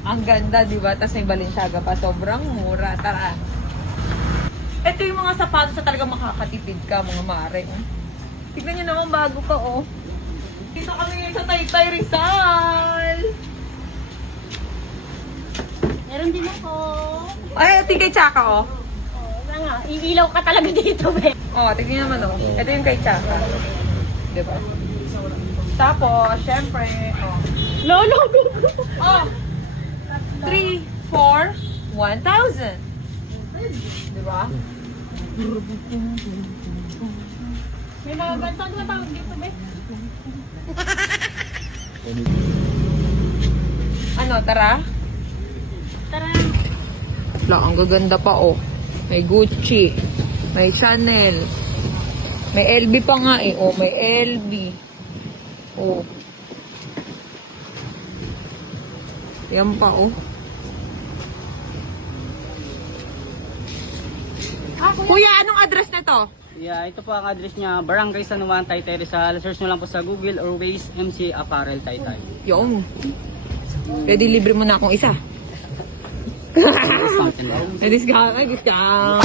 Ang ganda, di ba? Tapos may Balenciaga pa. Sobrang mura. Tara. Ito yung mga sapatos na talaga makakatipid ka, mga mare. Tignan nyo naman, bago pa, oh. Dito kami ngayon sa Taytay Rizal. Meron din ako. Ay, ito yung kay Chaka, oh. Wala nga, iilaw ka talaga dito, be. Oh, tignan naman, oh. Ito yung kay Chaka. Di ba? Tapos, syempre, oh. Lolo, Oh! 3, 4, 1,000. Di ba? may mga ganito na tawag dito, be. Ano, tara? Tara. Wala, ang gaganda pa, oh. May Gucci. May Chanel. May LV pa nga, eh. Oh, may LV. Oh. Yan pa, oh. Kuya, anong address na to? Yeah, ito po ang address niya, Barangay San Juan, Taytay Rizal. Search nyo lang po sa Google or Waze, MC Apparel Taytay. Yung. Pwede libre mo na akong isa. Discount na lang. May discount. May discount.